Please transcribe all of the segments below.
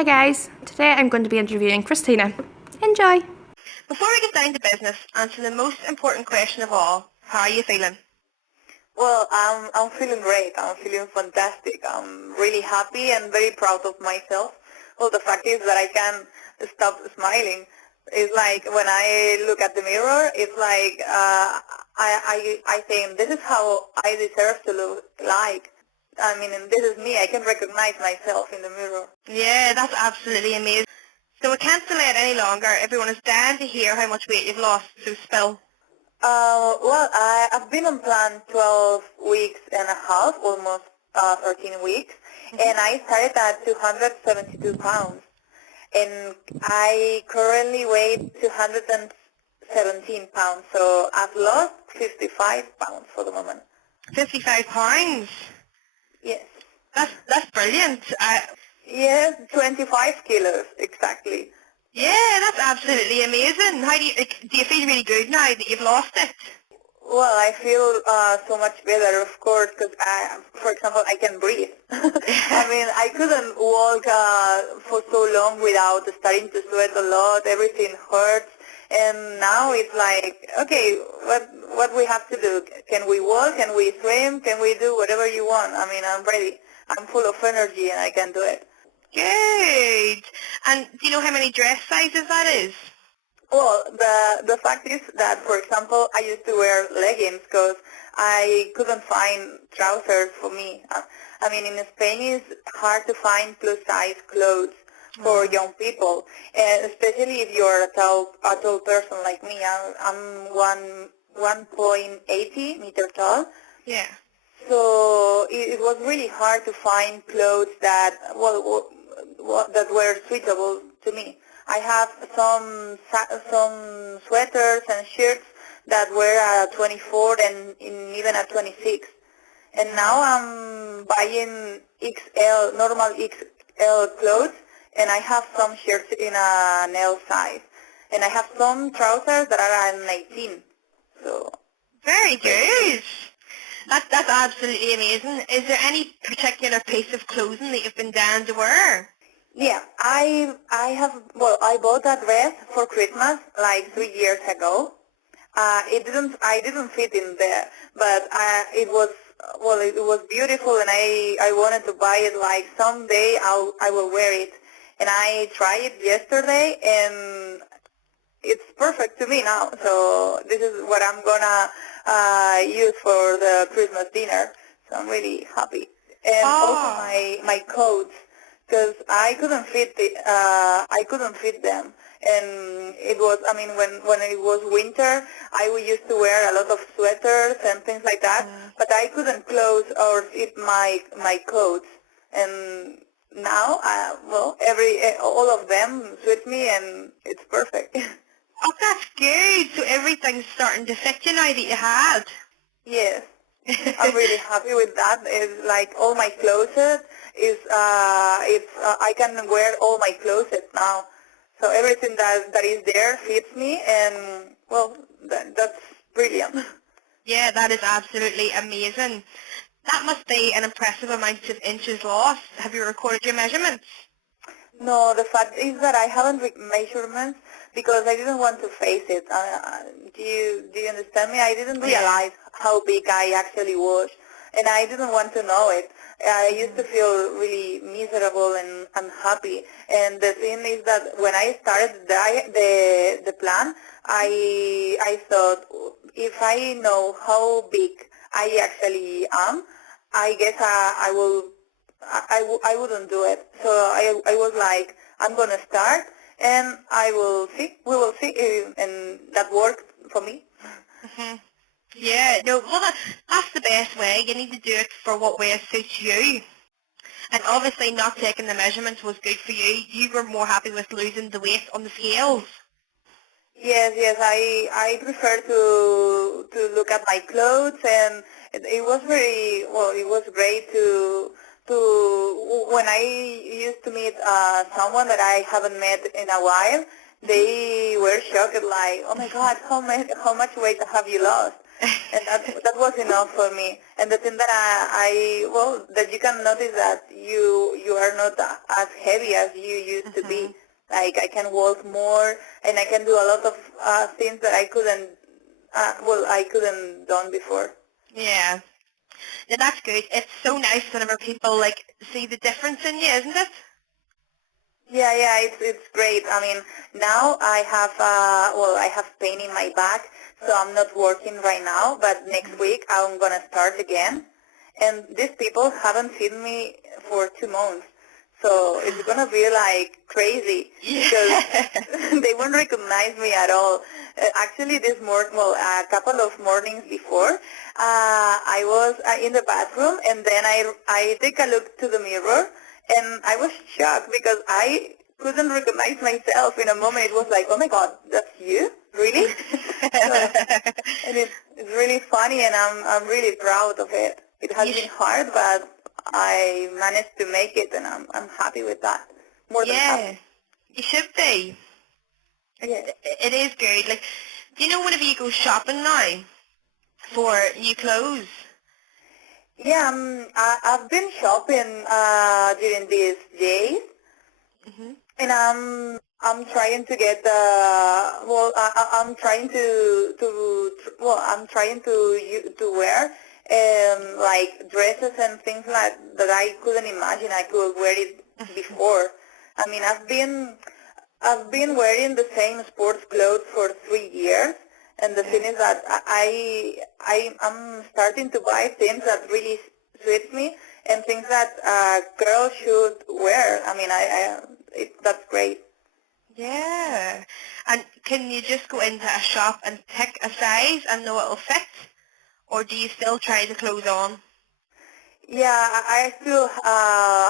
Hi guys, today I'm going to be interviewing Cristina. Enjoy! Before we get down to business, answer the most important question of all. How are you feeling? Well, I'm feeling great. I'm feeling fantastic. I'm really happy and very proud of myself. Well, the fact is that I can't stop smiling. It's like when I look at the mirror, it's like I think this is how I deserve to look like. I mean, and this is me. I can recognize myself in the mirror. Yeah, that's absolutely amazing. So we can't delay it any longer. Everyone is dying to hear how much weight you've lost, so spill. Well, I've been on plan 12 weeks and a half, almost 13 weeks, and I started at 272 pounds, and I currently weigh 217 pounds, so I've lost 55 pounds for the moment. 55 pounds. Yes. That's brilliant. Yes, 25 kilos, exactly. Yeah, that's absolutely amazing. How do you feel really good now that you've lost it? Well, I feel so much better, of course, because, for example, I can breathe. I mean, I couldn't walk for so long without starting to sweat a lot. Everything hurts. And now it's like, okay, what we have to do? Can we walk? Can we swim? Can we do whatever you want? I mean, I'm ready. I'm full of energy and I can do it. Good. And do you know how many dress sizes that is? Well, the fact is that, for example, I used to wear leggings because I couldn't find trousers for me. I mean, in Spain it's hard to find plus-size clothes for young people, and especially if you're a tall person like me. I'm 1.80 meter tall. Yeah. So it was really hard to find clothes that that were suitable to me. I have some sweaters and shirts that were at 24 and even at 26. And now I'm buying XL, normal XL clothes, and I have some shirts in an L size. And I have some trousers that are an 18. So Very good. That's absolutely amazing. Is there any particular piece of clothing that you've been down to wear? yeah, I bought a dress for Christmas like 3 years ago. I didn't fit in there, but it was beautiful, and I wanted to buy it. Like someday I will wear it, and I tried it yesterday, and it's perfect to me now. So this is what I'm gonna use for the Christmas dinner. So I'm really happy, and also my coats, because I couldn't fit them. And it was, I mean, when it was winter, I used to wear a lot of sweaters and things like that, but I couldn't close or fit my coats. And now, all of them suit me, and it's perfect. Oh, that's good. So everything's starting to fit you now that you had. Yes. I'm really happy with that. It's like all my closet I can wear all my closet now. So everything that is there fits me, and well, that's brilliant. Yeah, that is absolutely amazing. That must be an impressive amount of inches lost. Have you recorded your measurements? No, the fact is that I haven't measurements because I didn't want to face it. Do you understand me? I didn't realize how big I actually was, and I didn't want to know it. I used to feel really miserable and unhappy. And the thing is that when I started the plan, I thought, if I know how big I actually am, I guess I wouldn't do it. So I was like, I'm going to start, and I will see. We will see. And that worked for me. Hmm. Yeah, no, well, that's the best way. You need to do it for what way it suits you. And obviously not taking the measurements was good for you. You were more happy with losing the weight on the scales. Yes. I prefer to look at my clothes, and it was very well. It was great to when I used to meet someone that I haven't met in a while. They were shocked, like, oh my God, how much weight have you lost? And that was enough for me. And the thing that well, that you can notice that you are not as heavy as you used to be. Mhm. Like I can walk more, and I can do a lot of things that I couldn't. I couldn't done before. Yeah. Yeah, that's good. It's so nice whenever people like see the difference in you, isn't it? Yeah, it's great. I mean, now I have I have pain in my back, so I'm not working right now. But next week I'm gonna start again, and these people haven't seen me for 2 months, so it's gonna be like crazy because Yeah. they won't recognize me at all. Actually, this morning, a couple of mornings before, I was in the bathroom, and then I take a look to the mirror. And I was shocked because I couldn't recognize myself in a moment. It was like, oh my God, that's you? Really? So, and it's really funny, and I'm really proud of it. It has you been sh- hard, but I managed to make it, and I'm happy with that. More than yeah, happy. you should be. Yes. It is good. Like, do you know whenever you go shopping now for new clothes? Yeah, I've been shopping during these days, Mhm. and I'm trying to get I'm trying I'm trying to wear like dresses and things like that I couldn't imagine I could wear it before. I mean, I've been wearing the same sports clothes for 3 years, and the thing Yeah. is that I'm starting to buy things that really suit me and things that girls should wear. I mean, that's great. Yeah. And can you just go into a shop and pick a size and know it'll fit? Or do you still try the clothes on? Yeah,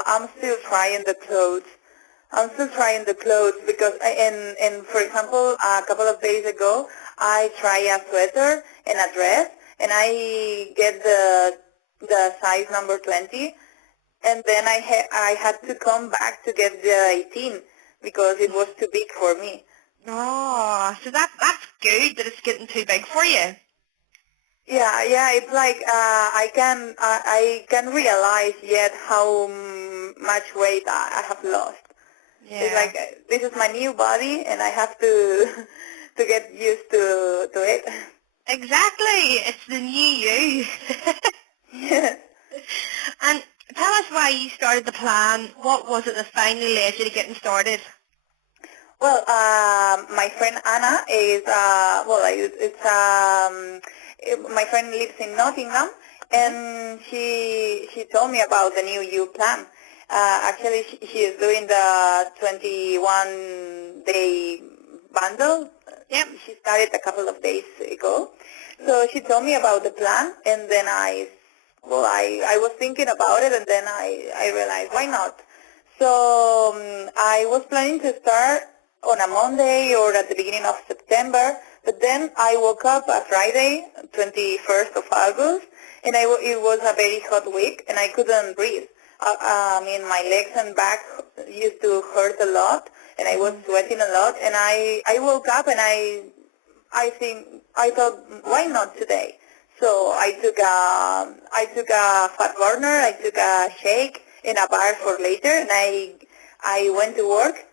I'm still trying the clothes. I'm still trying the clothes because and for example, a couple of days ago, I try a sweater and a dress, and I get the size number 20, and then I had to come back to get the 18 because it was too big for me. Oh, so that's good that it's getting too big for you. Yeah, it's like I can realize yet how much weight I have lost. It's Yeah. like this is my new body, and I have to to get used to it. Exactly. It's the new you. Yes. And tell us why you started the plan. What was it that finally led you to getting started? Well, my friend Anna is my friend lives in Nottingham, Mhm. and she told me about the new U plan. Actually, she is doing the 21 day bundle. Yep. She started a couple of days ago, so she told me about the plan, and then I was thinking about it, and then I realized why not. So I was planning to start on a Monday or at the beginning of September, but then I woke up a Friday, 21st of August, and it was a very hot week, and I couldn't breathe. I mean, my legs and back used to hurt a lot, and I was Mhm. sweating a lot, and I woke up and I thought, why not today? So I took a fat burner, I took a shake in a bar for later, and I went to work,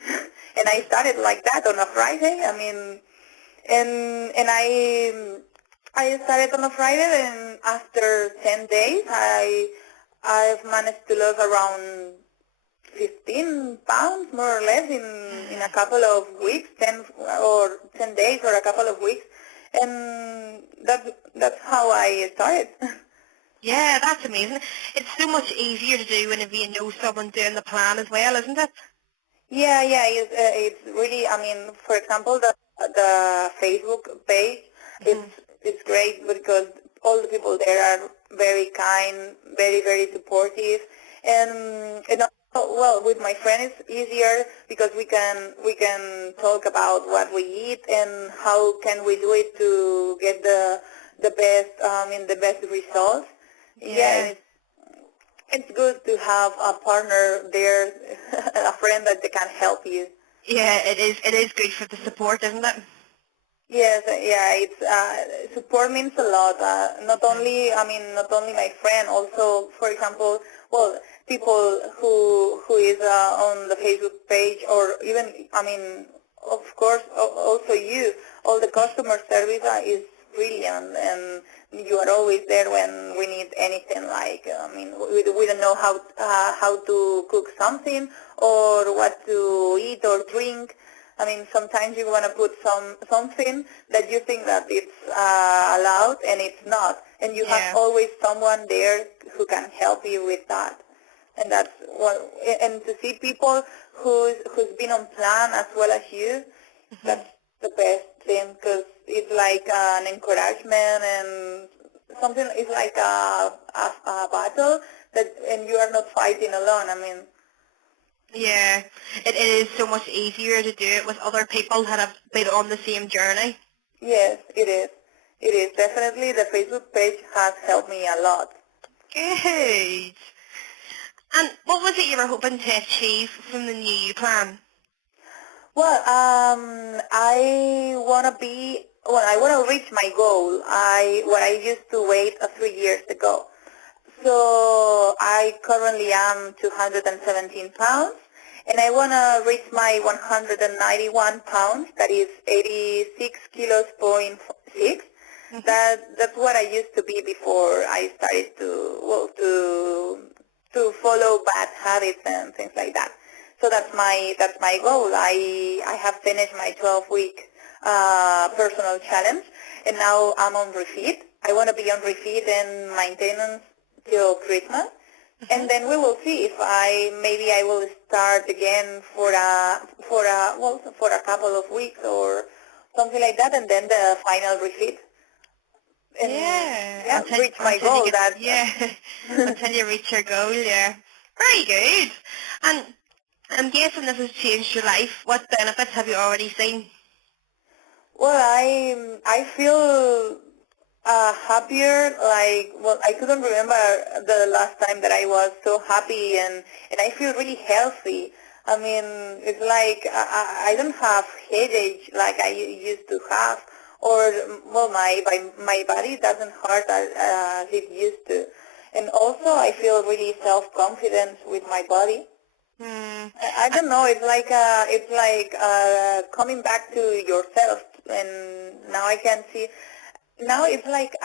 and I started like that on a Friday. I mean, and I started on a Friday, and after 10 days, I've managed to lose around 15 pounds more or less in a couple of weeks, 10 days or a couple of weeks, and that's how I started. Yeah, that's amazing. It's so much easier to do whenever you know someone doing the plan as well, isn't it? Yeah, it's really. I mean, for example, the Facebook page, Mhm. it's great because all the people there are very kind, very supportive, and well, with my friend it's easier because we can talk about what we eat and how can we do it to get the best the best results. Yeah, Yeah. and it's good to have a partner there, a friend that they can help you. Yeah, it is. It is good for the support, isn't it? Yes, yeah, it's support means a lot. Not only, I mean, not only my friend, also, for example, well, people who is on the Facebook page, or even, I mean, of course, also you. All the customer service is brilliant, and you are always there when we need anything. Like, I mean, we don't know how to cook something or what to eat or drink. I mean, sometimes you want to put something that you think that it's allowed and it's not, and you have Yeah. always someone there who can help you with that. And that's what, and to see people who's been on plan as well as you, Mhm. that's the best thing, because it's like an encouragement, and something is like a battle that, and you are not fighting alone. I mean, Yeah, it is so much easier to do it with other people that have been on the same journey. yes, it is. It is. Definitely the Facebook page has helped me a lot. Good. And what was it you were hoping to achieve from the new plan? Well, I want to reach my goal. What I used to weight 3 years ago. So I currently am 217 pounds, and I want to reach my 191 pounds. That is 86 kilos point 6. Mhm. That's what I used to be before I started to follow bad habits and things like that. So that's my goal. I have finished my 12-week personal challenge, and now I'm on refit. I want to be on refit and maintenance till Christmas, and Mhm. then we will see if maybe I will start again for a couple of weeks or something like that, and then the final refit, and Yeah, yeah, reach my until you goal. get until you reach your goal. Yeah, very good. And I'm guessing this has changed your life. What benefits have you already seen? Well, I feel happier. Like, well, I couldn't remember the last time that I was so happy, and I feel really healthy. I mean, it's like I don't have headache like I used to have, or well, my body doesn't hurt as it used to, and also I feel really self-confident with my body. Hmm. I don't know. It's like coming back to yourself, and now I can see. Now it's like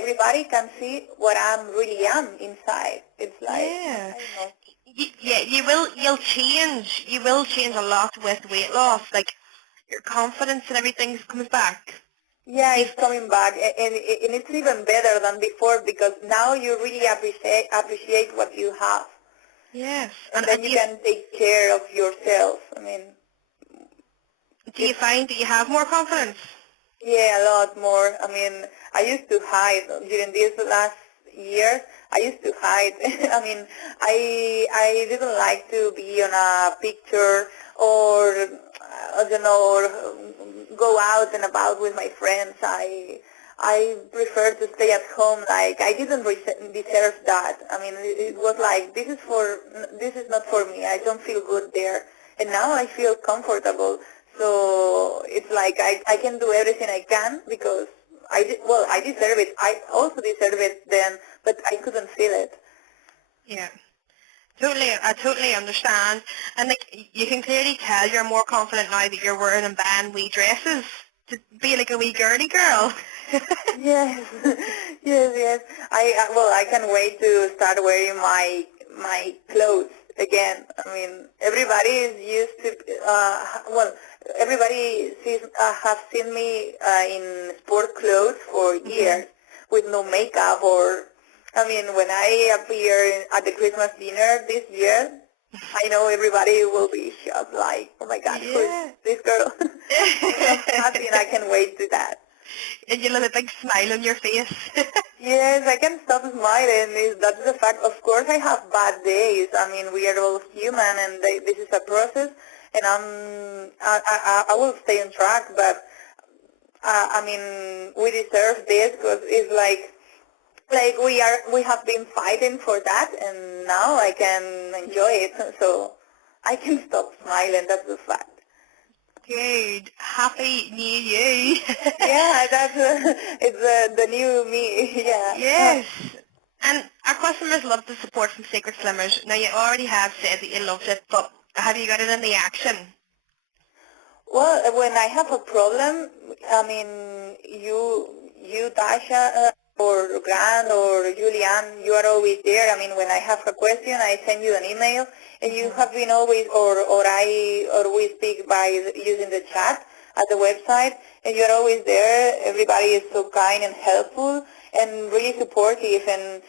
everybody can see what I'm really am inside. It's like Yeah. I don't know. Yeah, you will. You'll change. You will change a lot with weight loss. Like your confidence and everything comes back. Yeah, You, it's coming back, and it's even better than before, because now you really appreciate what you have, yes. and And then you can take care of yourself. I mean, do you it's find that you have more confidence? yeah, a lot more. I mean, I used to hide during these last years. I used to hide. I mean, I didn't like to be on a picture, or I don't know, or go out and about with my friends. I prefer to stay at home. Like, I didn't deserve that. I mean, it was like, this is not for me. I don't feel good there. And now I feel comfortable. So it's like I can do everything I can, because I deserve it. I also deserve it then, but I couldn't feel it. Yeah. Totally, I totally understand. And like, you can clearly tell you're more confident now that you're wearing and buying wee dresses to be like a wee girly girl. Yes, yes. I can wait to start wearing my clothes again. I mean, everybody is used to everybody have seen me in sport clothes for Mhm. years with no makeup, or I mean, when I appear at the Christmas dinner this year, I know everybody will be shocked, like, oh my God, who is Yeah. this girl? And I'm happy, and I can wait to that. And you'll have a big smile on your face. Yes, I can stop smiling. That's the fact. Of course, I have bad days. I mean, we are all human, and this is a process. And I will stay on track. But I mean, we deserve this, because it's like we have been fighting for that, and now I can enjoy it. So I can stop smiling. That's the fact. Good. Happy New You. Yeah, that's it's the new me. Yeah. Yes. And our customers love the support from Secret Slimmers. Now, you already have said that you loved it, but have you got it in the action? Well, when I have a problem, I mean, you, Tasha, or Grant, or Julianne, you are always there. I mean, when I have a question, I send you an email, and you have been always, or we speak by using the chat at the website, and you are always there. Everybody is so kind and helpful, and really supportive. And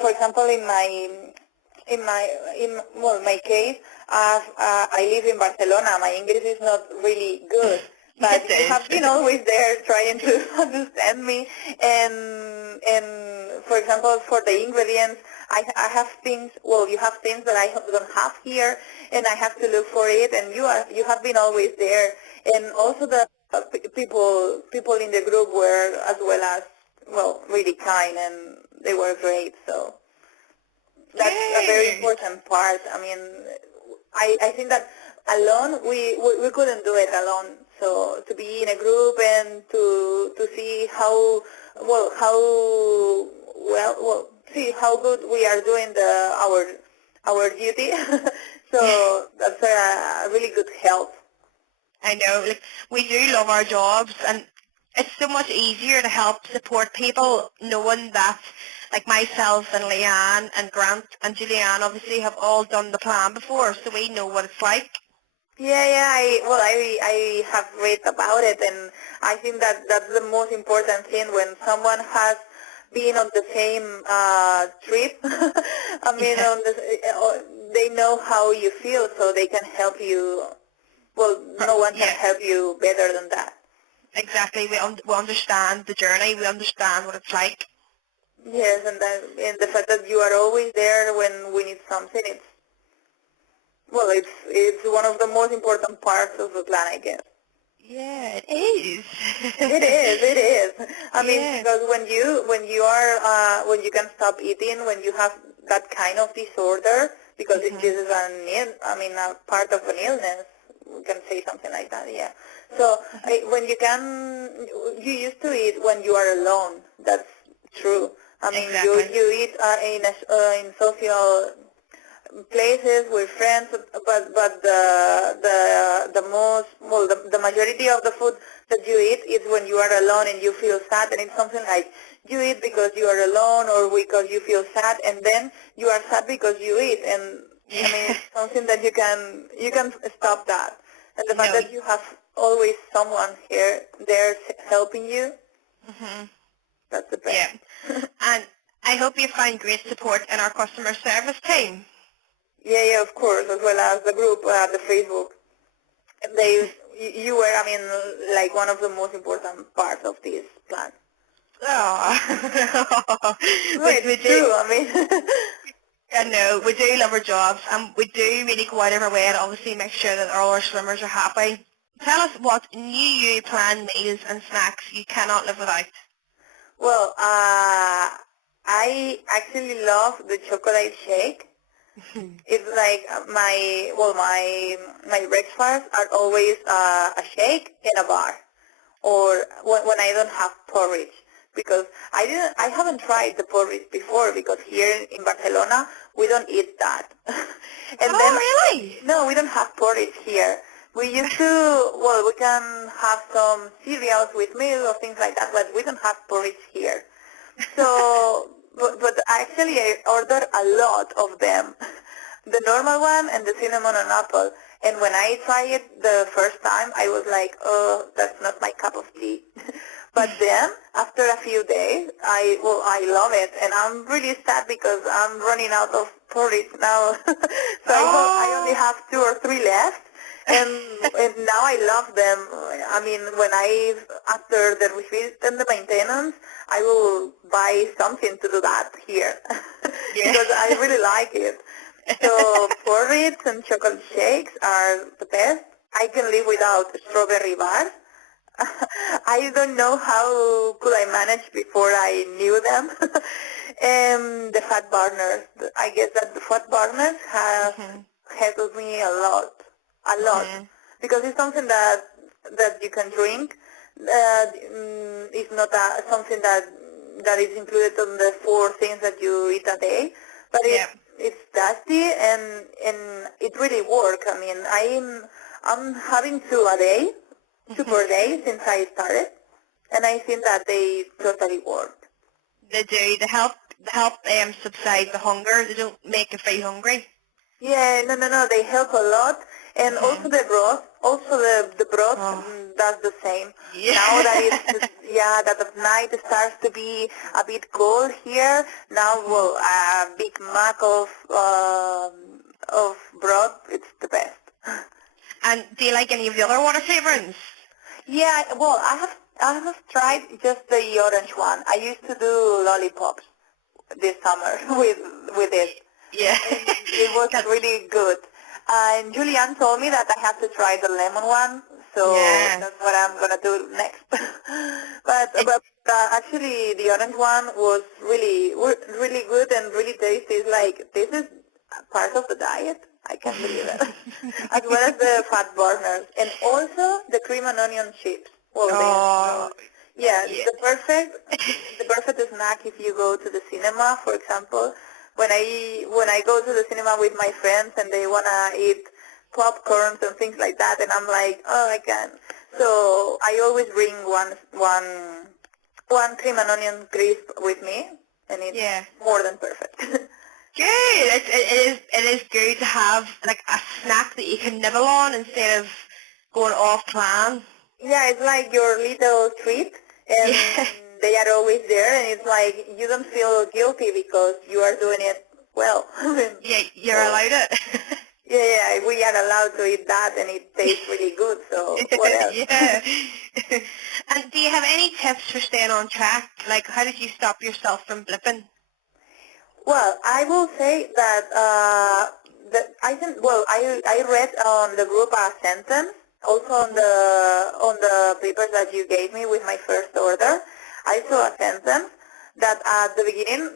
for example, in my case, I live in Barcelona. My English is not really good, but you It have been is. always there trying to understand me. And for example, for the ingredients, I have things. Well, you have things that I don't have here, and I have to look for it. And you have been always there. And also the people in the group were as well as really kind, and they were great. So. That's a very Good. important part. I mean, I think that alone we couldn't do it alone. So to be in a group and to see see how good we are doing our duty. So that's a really good help. I know, like, we do love our jobs, and it's so much easier to help support people knowing that, like, myself and Leanne and Grant and Julianne obviously have all done the plan before, so we know what it's like. Yeah. I have read about it, and I think that that's the most important thing when someone has been on the same trip. I mean, Yeah. they know how you feel, so they can help you. Well, no one can Yeah, help you better than that. exactly. We understand the journey. We understand what it's like. Yes, and the fact that you are always there when we need something, it's one of the most important parts of the plan, I guess. Yeah, it is. It is. I mean, Yeah. because when you can stop eating, when you have that kind of disorder, because this is a part of an illness, we can say something like that, yeah. So when you used to eat when you are alone. That's true. I mean, Exactly. you eat in social places with friends, but the majority of the food that you eat is when you are alone and you feel sad, and it's something like you eat because you are alone or because you feel sad, and then you are sad because you eat, and I mean Yeah. it's something that you can stop that, and the fact No. that you have always someone there helping you, Mhm. that's the best. Yeah. And I hope you find great support in our customer service team. Yeah, of course, as well as the group, the Facebook. You were, I mean, like one of the most important parts of this plan. Oh. No, we it's do. true. I mean, I know, we do love our jobs, and we do really go out of our way to obviously make sure that all our swimmers are happy. Tell us what new you plan meals and snacks you cannot live without. well, I actually love the chocolate shake. It's like my breakfasts are always a shake and a bar, or when I don't have porridge, because I haven't tried the porridge before, because here in Barcelona we don't eat that. And then Oh, really? no, we don't have porridge here. We used to, we can have some cereals with milk or things like that, but we don't have porridge here. So, but actually I ordered a lot of them. The normal one and the cinnamon and apple. And when I tried it the first time, I was like, oh, that's not my cup of tea. But then, after a few days, I love it. And I'm really sad because I'm running out of porridge now. So I only Oh. have 2 or 3 left. And now I love them. I mean, after the refill and the maintenance, I will buy something to do that here Yeah. because I really like it. So porridge and chocolate shakes are the best. I can live without strawberry bars. I don't know how could I manage before I knew them. And the fat burners. I guess that the fat burners have Mhm. helped me a lot. A lot. Mhm. because it's something that you can drink. It's not something that is included on the 4 things that you eat a day, but Yeah. it's tasty and it really works. I mean, I'm having 2 a day, 2 per day since I started, and I think that they totally work. They do. They help subside the hunger. They don't make you feel hungry. Yeah, no, they help a lot. And also the broth, the broth does the same. Yeah. Now that that at night it starts to be a bit cold here, now, well, a big mug of broth, it's the best. And do you like any of the other water flavourings? Yeah, well, I have tried just the orange one. I used to do lollipops this summer with it. Yeah. It was really good. And Julianne told me that I have to try the lemon one, so that's what I'm gonna do next. but actually, the orange one was really good and really tasty. It's like, this is part of the diet. I can't believe it. As well as the fat burners, and also the cream and onion chips. Well, the perfect snack if you go to the cinema, for example. When I go to the cinema with my friends and they wanna eat popcorns and things like that, and I'm like, oh, I can't. So I always bring one cream and onion crisp with me, and it's more than perfect. Good. It is good to have like a snack that you can nibble on instead of going off plan. Yeah, it's like your little treat, and they are always there, and it's like you don't feel guilty because you are doing it well. Yeah, you're allowed it. Yeah, we are allowed to eat that, and it tastes really good, so what else? Yeah. And do you have any tips for staying on track? Like, how did you stop yourself from blipping? Well, I will say that I read on the group a sentence, also on the papers that you gave me with my first order. I saw a sentence that at the beginning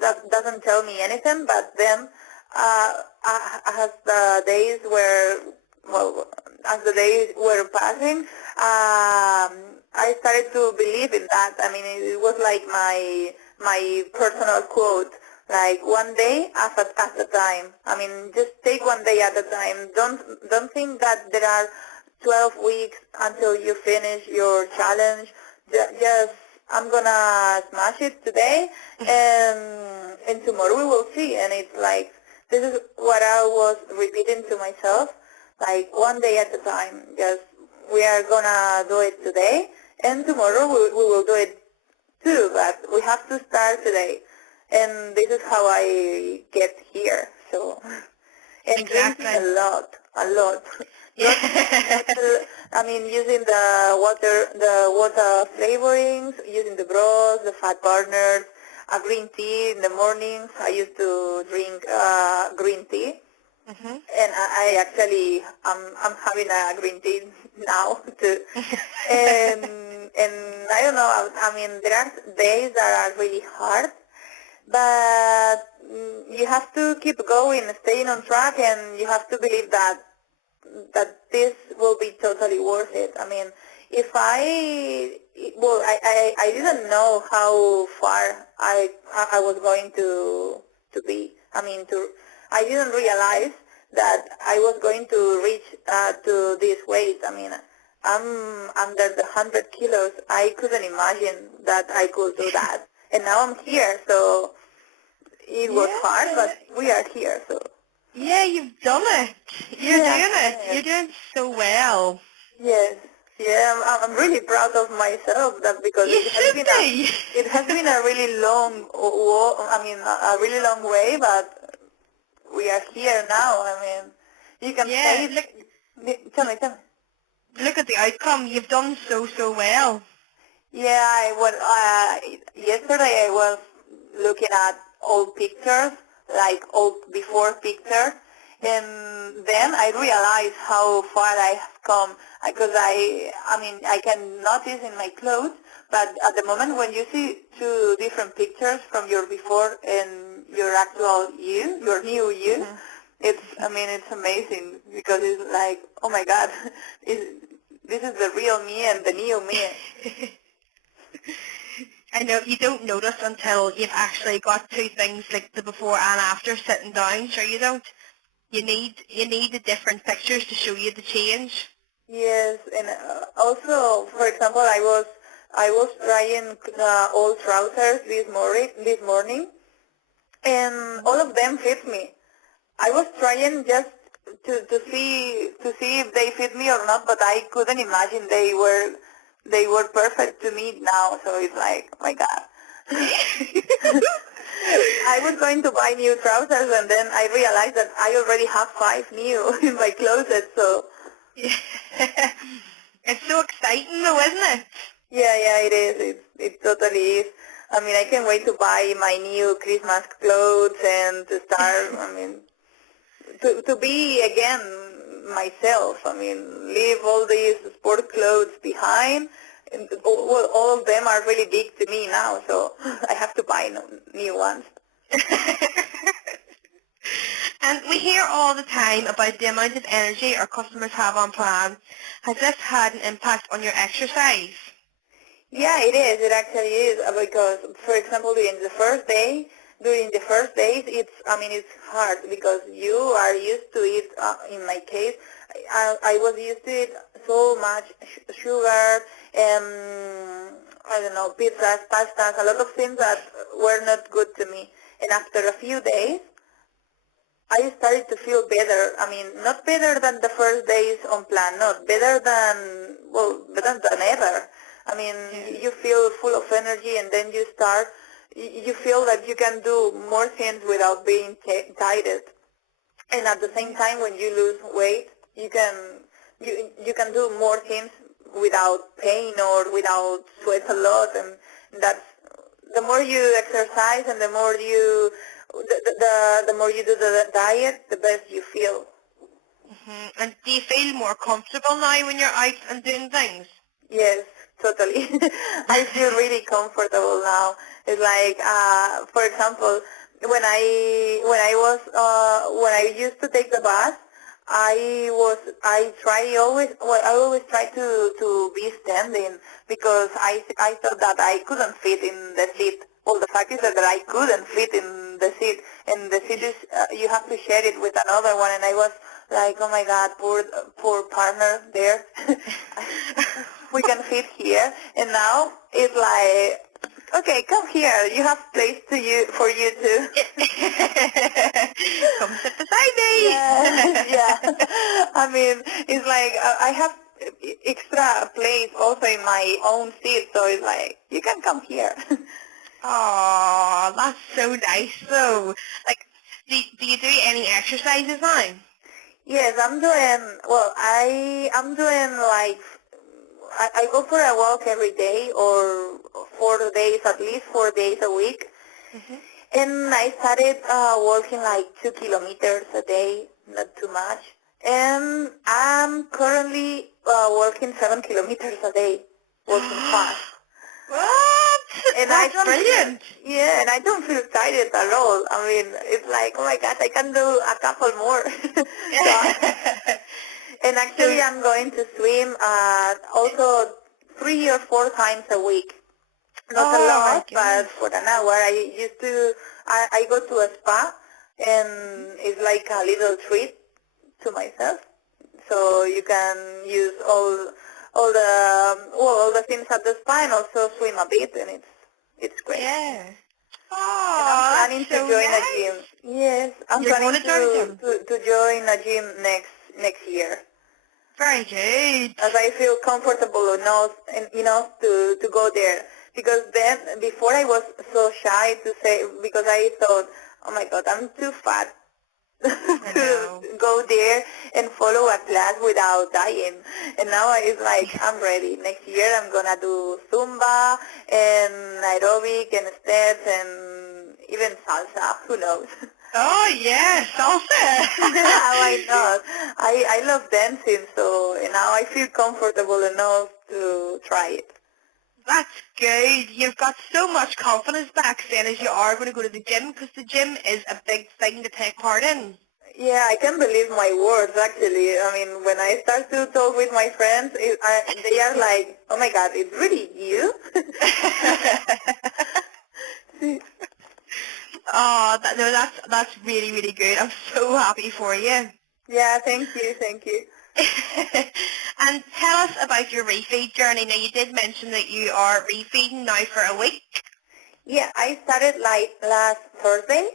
that doesn't tell me anything, but then as the days were passing, I started to believe in that. I mean, it was like my personal quote, like one day at a time. I mean, just take one day at a time. Don't think that there are 12 weeks until you finish your challenge. Just, I'm gonna smash it today, and tomorrow we will see. And it's like, this is what I was repeating to myself, like one day at a time. Just, we are gonna do it today, and tomorrow we will do it too, but we have to start today. And this is how I get here. So, and drinking a lot. Yeah. I mean, using the water flavorings, using the broth, the fat burners, a green tea in the mornings. I used to drink green tea, and I actually I'm having a green tea now too. And I don't know. I mean, there are days that are really hard, but you have to keep going, staying on track, and you have to believe that this will be totally worth it. I mean, if I didn't know how far I was going to be. I mean, I didn't realize that I was going to reach to this weight. I mean, I'm under the 100 kilos. I couldn't imagine that I could do that. And now I'm here, so it was hard, but we are here, so. Yeah, you've done it. You're doing it. You're doing so well. Yes. Yeah, I'm really proud of myself because it has been a really long a really long way, but we are here now. I mean, you can say it. Tell me. Look at the outcome. You've done so well. Yeah, yesterday I was looking at old pictures, like old before pictures, and then I realized how far I have come, because I mean, I can notice in my clothes, but at the moment when you see 2 different pictures from your before and your actual you, your new you, It's amazing because it's like, oh my God, this is the real me and the new me. I know you don't notice until you've actually got two things like the before and after sitting down. Sure, you don't. You need the different pictures to show you the change. Yes, and also, for example, I was trying old trousers this morning, and all of them fit me. I was trying just to see if they fit me or not, but I couldn't imagine they were perfect to me now. So it's like, oh my God. I was going to buy new trousers, and then I realized that I already have 5 new in my closet. So It's so exciting though, isn't it? yeah, it is. It totally is. I mean, I can't wait to buy my new Christmas clothes and to start. I mean, to be again myself. I mean, leave all these sport clothes behind. And all of them are really big to me now, so I have to buy new ones. And we hear all the time about the amount of energy our customers have on plan. Has this had an impact on your exercise? Yeah, it is. It actually is because, for example, during the first days, it's hard because you are used to it. In my case, I was used to it so much sugar, I don't know, pizzas, pastas, a lot of things that were not good to me. And after a few days, I started to feel better. I mean, not better than the first days on plan, not better better than ever. I mean, you feel full of energy, and then you feel that you can do more things without being tired. And at the same time, when you lose weight, you can do more things without pain or without sweat a lot, and that's the more you exercise and the more you the more you do the diet, the best you feel. And do you feel more comfortable now when you're out and doing things? Yes, totally. I feel really comfortable now. It's like, for example, when I used to take the bus, I always try to be standing because I thought that I couldn't fit in the seat. Well, the fact is that I couldn't fit in the seat, and the seat is you have to share it with another one, and I was like, oh my God, poor partner there. We can fit here, and now it's like, okay, come here. You have place for you too. Come sit beside me. Yeah. I mean, it's like I have extra place also in my own seat, so it's like you can come here. Oh, that's so nice though. Like, do you do any exercises now? Yes, I'm doing, well, I'm doing like, I go for a walk every day or 4 days, at least 4 days a week. And I started walking like 2 kilometers a day, not too much. And I'm currently walking 7 kilometers a day, walking fast. What? And That's brilliant. Yeah, and I don't feel tired at all. I mean, it's like, oh my God, I can do a couple more. And actually, I'm going to swim also 3 or 4 times a week. Not a lot, but for an hour. I go to a spa, and it's like a little treat to myself. So you can use all the things at the spa and also swim a bit, and it's great. Yeah. And I'm planning to join a gym. Yes, I'm planning to join a gym next year. Very good. As I feel comfortable enough to go there. Because then, before I was so shy to say, because I thought, oh my God, I'm too fat to go there and follow a class without dying. And now it's like, I'm ready. Next year I'm going to do Zumba and aerobic and steps and even salsa. Who knows? Oh, yeah, salsa. Why not? I love dancing, so now I feel comfortable enough to try it. That's good. You've got so much confidence back then as you are going to go to the gym, because the gym is a big thing to take part in. Yeah, I can't believe my words, actually. I mean, when I start to talk with my friends, they are like, oh my God, it's really you? Oh, no, that's really, really good. I'm so happy for you. Yeah, thank you, thank you. And tell us about your refeed journey. Now, you did mention that you are refeeding now for a week. Yeah, I started like last Thursday,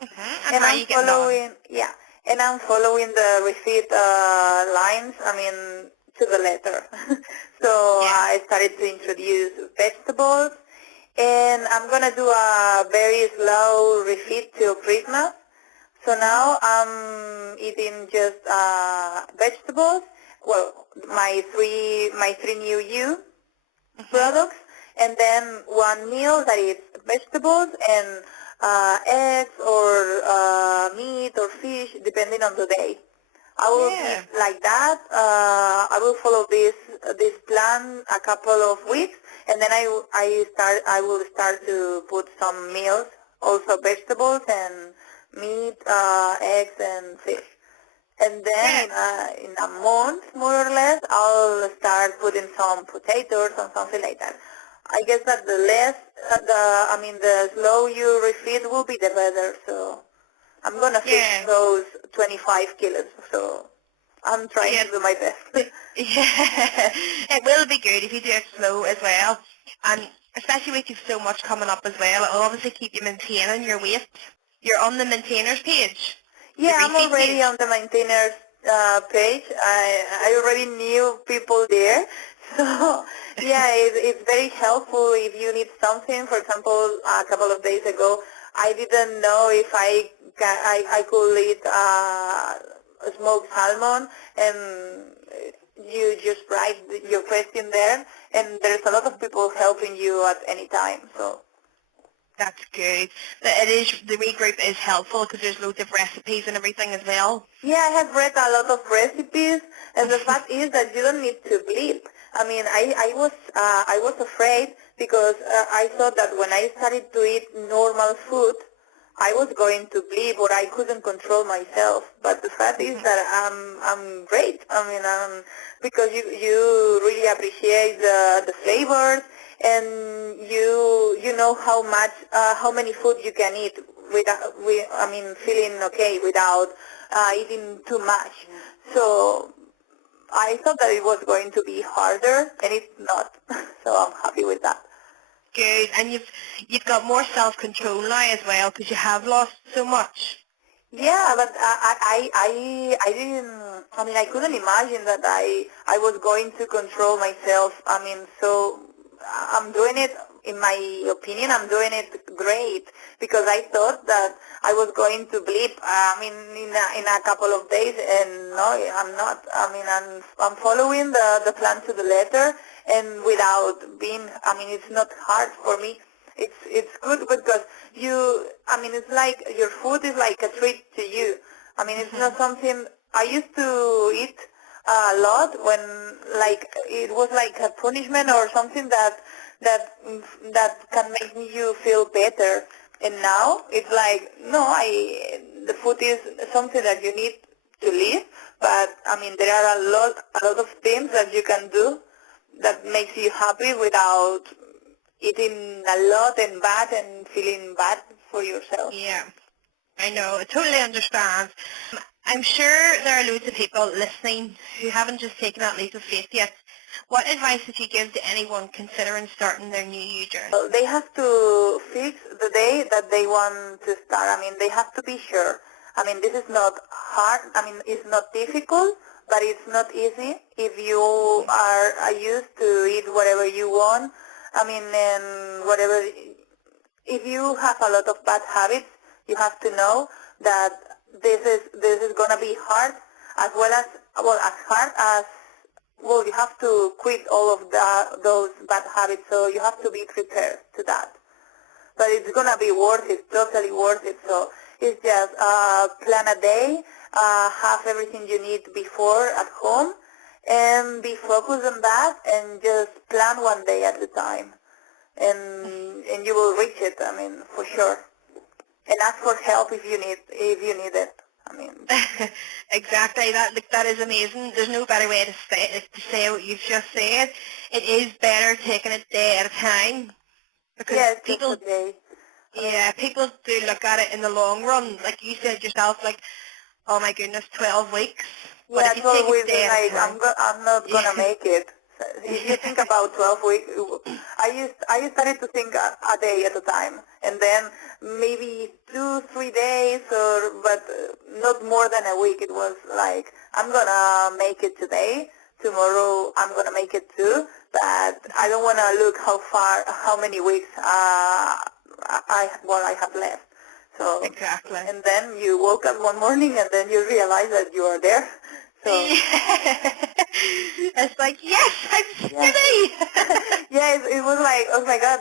And and how are I'm you getting on? following, yeah, and I'm following the refit lines, I mean, to the letter. So Yeah. I started to introduce vegetables, and I'm going to do a very slow refit till Christmas. So now I'm eating just vegetables, well, my three new products, and then one meal that is vegetables and eggs or meat or fish, depending on the day. I will Yeah. eat like that. I will follow this plan a couple of weeks, and then I will start to put some meals, also vegetables and meat, eggs and fish. And then Yeah. in a month, more or less, I'll start putting some potatoes or something like that. I guess that the less, the slow you refeed will be the better. So I'm gonna fix Yeah. those 25 kilos. So I'm trying Yeah. to do my best. Yeah. It will be good if you do it slow as well. And especially with you've so much coming up as well, it'll obviously keep you maintaining your weight. You're on the maintainers page, the Yeah, I'm refeed already page. on the maintainers page. I already knew people there. So, yeah, it's very helpful if you need something. For example, a couple of days ago, I didn't know if I could eat smoked salmon, and you just write your question there, and there's a lot of people helping you at any time. So, That's good. The regroup is helpful because there's loads of recipes and everything as well. yeah, I have read a lot of recipes, and the fact is that you don't need to bleep. I mean, I was afraid because I thought that when I started to eat normal food, I was going to bleep or I couldn't control myself. But the fact is that I'm great. I mean, because you really appreciate the flavors, and you know how many food you can eat without feeling okay without eating too much. So I thought that it was going to be harder, and it's not. So I'm happy with that. Good. And you've got more self-control now as well because you have lost so much. Yeah, but I didn't. I mean, I couldn't imagine that I was going to control myself. I mean, so I'm doing it. In my opinion, I'm doing it great because I thought that I was going to bleep. I mean, in a couple of days, and no, I'm not. I mean, I'm following the plan to the letter, and without being. I mean, it's not hard for me. It's good because it's like your food is like a treat to you. I mean, it's not something I used to eat a lot when like it was like a punishment or something that that can make you feel better. And now it's like no, the food is something that you need to live, but I mean there are a lot of things that you can do that makes you happy without eating a lot and bad and feeling bad for yourself. Yeah, I know. I totally understand. I'm sure there are loads of people listening who haven't just taken that leap of faith yet. What advice would you give to anyone considering starting their new year journey? So they have to fix the day that they want to start. I mean, they have to be sure. I mean, this is not hard. I mean, it's not difficult, but it's not easy if you are used to eat whatever you want. I mean, and whatever. If you have a lot of bad habits, you have to know that this is gonna be hard, as well as as hard as you have to quit all of those bad habits. So you have to be prepared to that. But it's gonna be worth it, totally worth it. So it's just plan a day, have everything you need before at home, and be focused on that, and just plan one day at a time, and you will reach it. I mean, for sure. And ask for help if you need it. I mean, Exactly. That is amazing. There's no better way to say what you've just said. It is better taking it day at a time because yes, just people, a day. I mean, yeah, people do look at it in the long run. Like you said yourself, like, oh my goodness, 12 weeks. But yeah, if you 12 take it weeks is day at a like, time, I'm not gonna yeah, make it. So if you think about 12 weeks, I started to think a day at a time, and then maybe 2, 3 days, but not more than a week. It was like, I'm gonna make it today. Tomorrow I'm gonna make it too, but I don't wanna look how many weeks I have left. So, exactly. and then you woke up one morning and then you realize that you are there. So, Yeah. It's like, yes, I'm yeah. skinny. Yes, it was like, oh my God,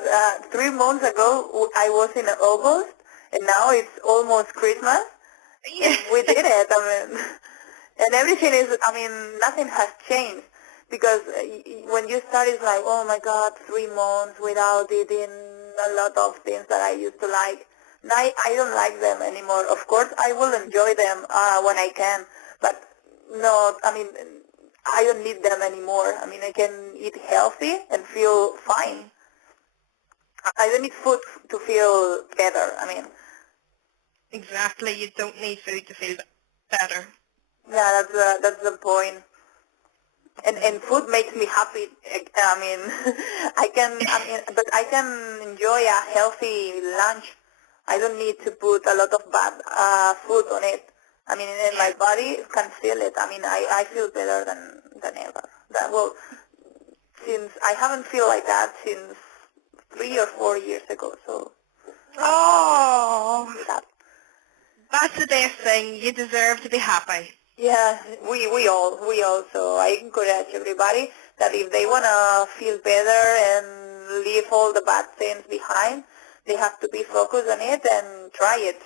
3 months ago I was in August and now it's almost Christmas and Yeah. we did it. I mean, and everything is, I mean, nothing has changed because when you start it's like, oh my God, 3 months without eating a lot of things that I used to like. Now I don't like them anymore. Of course, I will enjoy them when I can, but no, I mean, I don't need them anymore. I mean, I can eat healthy and feel fine. I don't need food to feel better. I mean, Exactly. You don't need food to feel better. yeah, that's the point. And food makes me happy. I mean, but I can enjoy a healthy lunch. I don't need to put a lot of bad food on it. I mean, and my body can feel it. I mean, I feel better than ever. Well, since I haven't feel like that since 3 or 4 years ago, so I'm happy Oh, with that. that's the best thing. You deserve to be happy. Yeah, we all. So I encourage everybody that if they wanna feel better and leave all the bad things behind, they have to be focused on it and try it.